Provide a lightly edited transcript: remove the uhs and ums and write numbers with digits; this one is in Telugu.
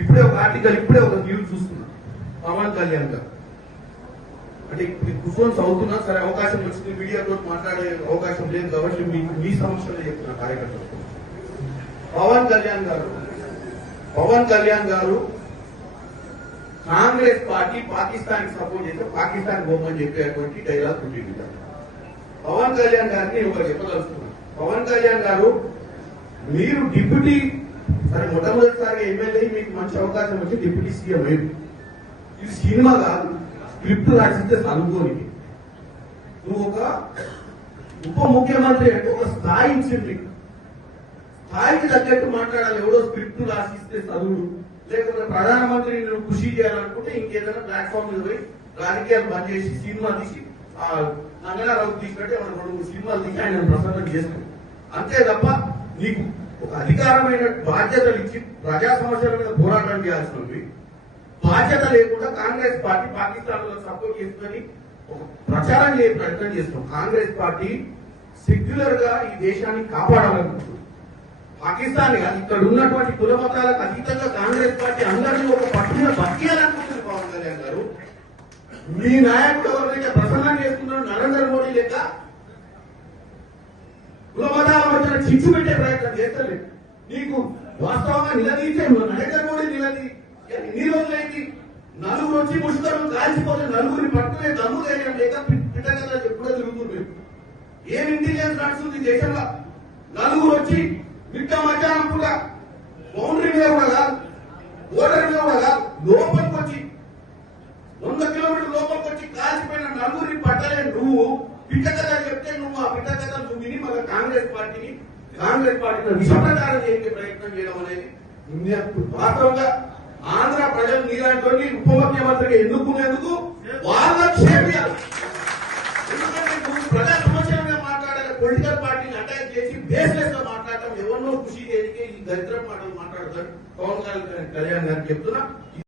ఇప్పుడే ఒక ఆర్టికల్ ఇప్పుడే ఒక న్యూస్ చూస్తున్నా పవన్ కళ్యాణ్ గారు అంటే కూర్చొని చదువుతున్నా సరే అవకాశం వచ్చింది మీడియాతో మాట్లాడే అవకాశం లేదు కాబట్టి మీకు మీ సమస్యలు చెప్తున్నా కార్యకర్తలు పవన్ కళ్యాణ్ గారు కాంగ్రెస్ పార్టీ పాకిస్తాన్ సపోర్ట్ చేస్తే పాకిస్తాన్ పోమని చెప్పేటువంటి డైలాగ్ ఉంటుంది. పవన్ కళ్యాణ్ గారిని ఒకరు చెప్పదలుచుకున్నాను. పవన్ కళ్యాణ్ గారు మీరు డిప్యూటీ సరే మొట్టమొదటిసారి ఎమ్మెల్యే మీకు మంచి అవకాశం వచ్చి డిప్యూటీ సీఎం అయ్యింది. ఇది సినిమా కాదు, స్క్రిప్ట్ రాసిస్తే చదువుకోని నువ్వు ఒక ఉప ముఖ్యమంత్రి అంటే ఒక స్థాయి ఇచ్చింది, స్థాయికి తగ్గట్టు మాట్లాడాలి. ఎవడో స్క్రిప్ట్ రాసిస్తే చదువుడు, లేకపోతే ప్రధానమంత్రి నువ్వు కృషి చేయాలనుకుంటే ఇంకేదైనా ప్లాట్ఫామ్ మీద పోయి రాజకీయాలు బంద్ చేసి సినిమా తీసి నంగనారావు తీసినట్టే మనం 2 సినిమాలు తీసి ఆయన ప్రసన్నం చేస్తాం అంతే తప్ప నీకు ఒక అధికారమైన బాధ్యతలు ఇచ్చి ప్రజా సమస్యల మీద పోరాటం చేయాల్సినవి బాధ్యత లేకుండా కాంగ్రెస్ పార్టీ పాకిస్తాన్ లో సపోర్ట్ చేస్తుందని ఒక ప్రచారం చేసే ప్రయత్నం చేస్తాం. కాంగ్రెస్ పార్టీ సెక్యులర్ గా ఈ దేశాన్ని కాపాడాలనుకుంటుంది. పాకిస్తాన్ ఇక్కడ ఉన్నటువంటి కుల మతాలకు అతీతంగా కాంగ్రెస్ పార్టీ అందరినీ ఒక పట్టున బతికేయాలనుకుంటుంది. పవన్ కళ్యాణ్ గారు మీ నాయకుడు ఎవరైతే ప్రసన్నం చేస్తున్నారో నరేంద్ర మోడీ లెక్క కుల మతాల మధ్యన చిచ్చు పెట్టే ప్రయత్నం చేస్తలేదు. నీకు వాస్తవంగా నిలదీసే నరేంద్ర మోడీ ఎన్ని రోజులైంది? నలుగురు వచ్చి ముష్కరులు కాల్చిపోతే నలుగురిని పట్టుకునే దమ్ము ధైర్యం లేక పిట్టగదా ఎప్పుడో తిరుగుతుంది. ఏం ఇంటెలిజెన్స్ నడుస్తుంది దేశంలో? నలుగురు వచ్చి మిట్ట మధ్యాహ్నం కూడా బౌండరీ మీద కూడా కాదు, బోర్డర్ మీద కూడా కాదు, లోపలికి వచ్చి 100 కిలోమీటర్ల లోపలికి వచ్చి కాల్చిపోయిన నలుగురిని పట్టలే నువ్వు పిట్టకథ చెప్తే నువ్వు ఆ పిట్టకథ నువ్వు విని మళ్ళీ కాంగ్రెస్ పార్టీని విషప్రచారం చేసే ప్రయత్నం చేయడం అనేది వాస్తవంగా ఆంధ్ర ప్రజలు నీలాంటి ఉప ముఖ్యమంత్రిగా ఎన్నుకునేందుకు వాళ్ళ క్షేమియాలి. ఎందుకంటే నువ్వు ప్రజా సమస్యల మీద మాట్లాడాలి, పొలిటికల్ పార్టీని అటాక్ చేసి బేస్లెస్ గా మాట్లాడటం ఎవరినో కృషి చేయడానికి ఈ దరిద్రం మాటలు మాట్లాడతారు. పవన్ కళ్యాణ్ గారికి చెప్తున్నా.